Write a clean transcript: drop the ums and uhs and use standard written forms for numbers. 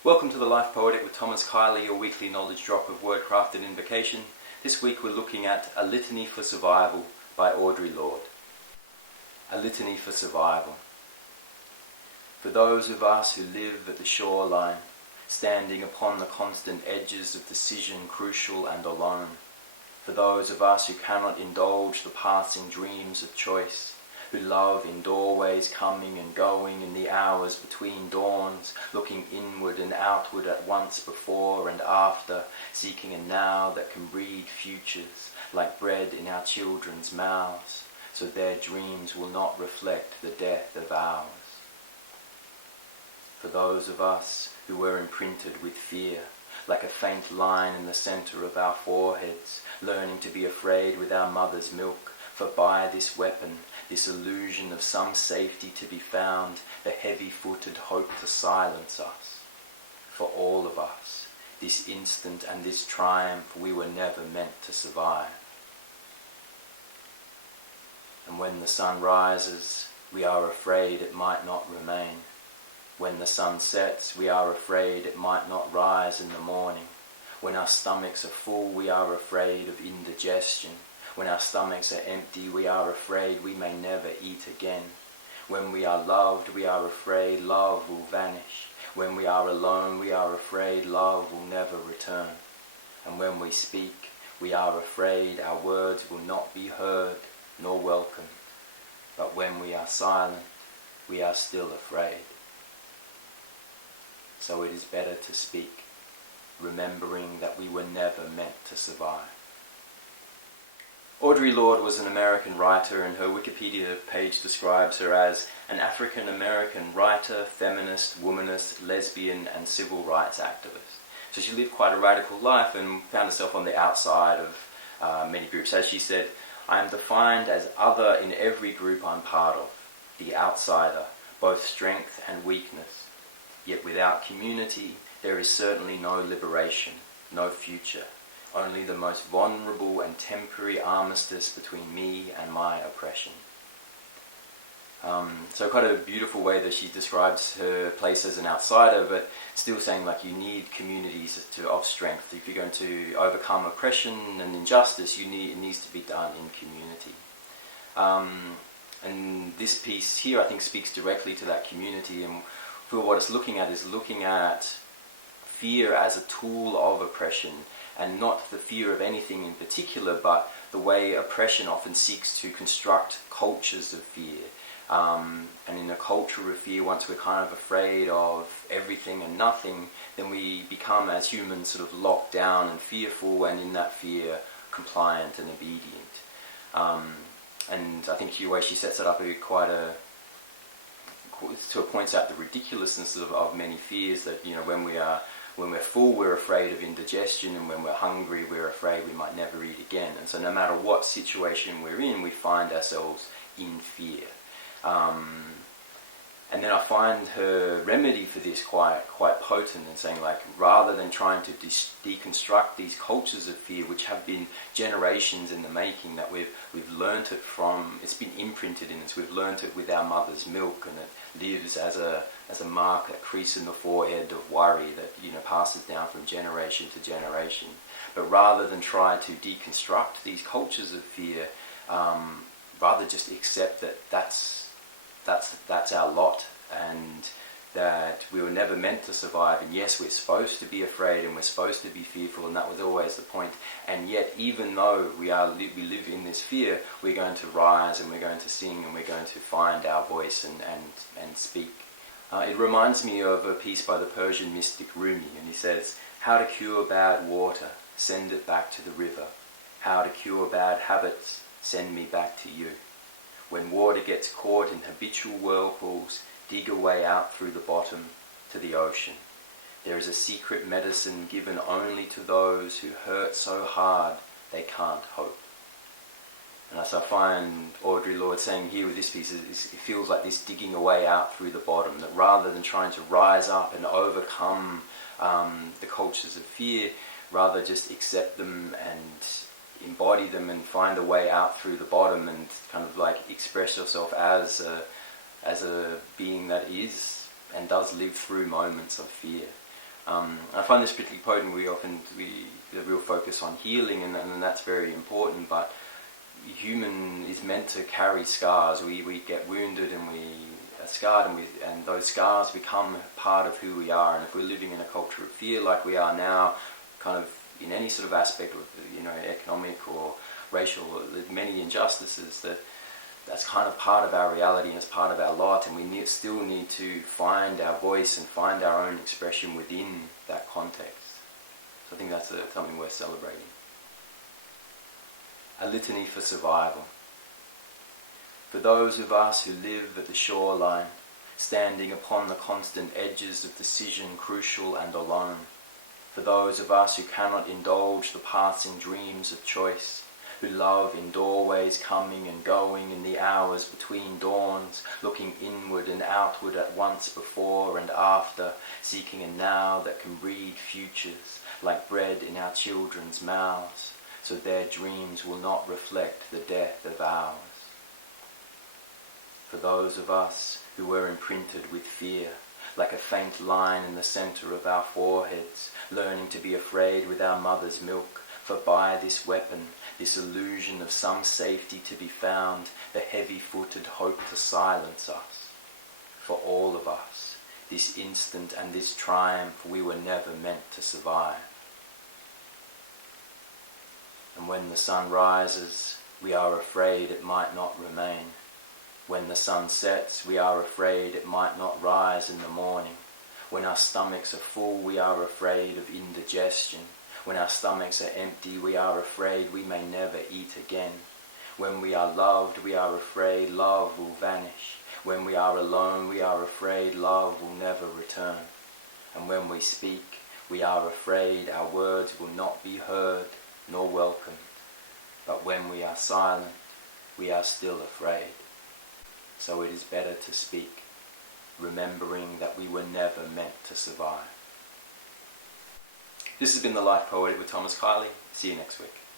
Welcome to the Life Poetic with Thomas Keily, your weekly knowledge drop of word-crafted invocation. This week we're looking at A Litany for Survival by Audre Lorde. A Litany for Survival. For those of us who live at the shoreline, standing upon the constant edges of decision, crucial and alone. For those of us who cannot indulge the passing dreams of choice, who love in doorways coming and going in the hours between dawns, looking inward and outward at once before and after, seeking a now that can breed futures like bread in our children's mouths, so their dreams will not reflect the death of ours. For those of us who were imprinted with fear, like a faint line in the centre of our foreheads, learning to be afraid with our mother's milk, for by this weapon, this illusion of some safety to be found, the heavy-footed hope to silence us. For all of us, this instant and this triumph we were never meant to survive. And when the sun rises, we are afraid it might not remain. When the sun sets, we are afraid it might not rise in the morning. When our stomachs are full, we are afraid of indigestion. When our stomachs are empty, we are afraid we may never eat again. When we are loved, we are afraid love will vanish. When we are alone, we are afraid love will never return. And when we speak, we are afraid our words will not be heard nor welcome. But when we are silent, we are still afraid. So it is better to speak, remembering that we were never meant to survive. Audre Lorde was an American writer, and her Wikipedia page describes her as an African-American writer, feminist, womanist, lesbian and civil rights activist. So she lived quite a radical life and found herself on the outside of many groups. As she said, "I am defined as other in every group I'm part of, the outsider, both strength and weakness. Yet without community, there is certainly no liberation, no future. Only the most vulnerable and temporary armistice between me and my oppression." So quite a beautiful way that she describes her place as an outsider, but still saying like you need communities of strength. If you're going to overcome oppression and injustice, it needs to be done in community. And this piece here I think speaks directly to that community, and for what it's looking at is looking at fear as a tool of oppression, and not the fear of anything in particular, but the way oppression often seeks to construct cultures of fear. And in a culture of fear, once we're kind of afraid of everything and nothing, then we become, as humans, sort of locked down and fearful, and in that fear, compliant and obedient. And I think the way she sets it up points out the ridiculousness of many fears, that when we're full, we're afraid of indigestion, and when we're hungry, we're afraid we might never eat again. And so no matter what situation we're in, we find ourselves in fear. And then I find her remedy for this quite potent, in saying, like, rather than trying to deconstruct these cultures of fear, which have been generations in the making, that we've learnt it from, it's been imprinted in us, we've learnt it with our mother's milk, and it lives as a mark, a crease in the forehead of worry that passes down from generation to generation. But rather than try to deconstruct these cultures of fear, rather just accept that that's our lot, and that we were never meant to survive. And yes, we're supposed to be afraid and we're supposed to be fearful, and that was always the point. And yet, even though we live in this fear, we're going to rise and we're going to sing and we're going to find our voice and speak. It reminds me of a piece by the Persian mystic Rumi, and he says, "How to cure bad water, send it back to the river. How to cure bad habits, send me back to you. When water gets caught in habitual whirlpools, dig a way out through the bottom to the ocean. There is a secret medicine given only to those who hurt so hard they can't hope." And as I find Audre Lorde saying here with this piece, it feels like this digging a way out through the bottom, that rather than trying to rise up and overcome the cultures of fear, rather just accept them and embody them and find a way out through the bottom, and kind of like express yourself as a being that is and does live through moments of fear. I find this particularly potent. The real focus on healing, and that's very important, but human is meant to carry scars. We get wounded and we are scarred, and those scars become part of who we are. And if we're living in a culture of fear like we are now, kind of in any sort of aspect of, economic or racial, there's many injustices, that's kind of part of our reality and it's part of our lot, and we still need to find our voice and find our own expression within that context. So I think that's something worth celebrating. A litany for survival. For those of us who live at the shoreline, standing upon the constant edges of decision, crucial and alone. For those of us who cannot indulge the passing dreams of choice, who love in doorways coming and going in the hours between dawns, looking inward and outward at once before and after, seeking a now that can breed futures, like bread in our children's mouths, so their dreams will not reflect the death of ours. For those of us who were imprinted with fear, like a faint line in the centre of our foreheads, learning to be afraid with our mother's milk, for by this weapon, this illusion of some safety to be found, the heavy-footed hope to silence us. For all of us, this instant and this triumph we were never meant to survive. And when the sun rises, we are afraid it might not remain. When the sun sets, we are afraid it might not rise in the morning. When our stomachs are full, we are afraid of indigestion. When our stomachs are empty, we are afraid we may never eat again. When we are loved, we are afraid love will vanish. When we are alone, we are afraid love will never return. And when we speak, we are afraid our words will not be heard nor welcomed. But when we are silent, we are still afraid. So it is better to speak, remembering that we were never meant to survive. This has been the Life Poetic with Thomas Keily. See you next week.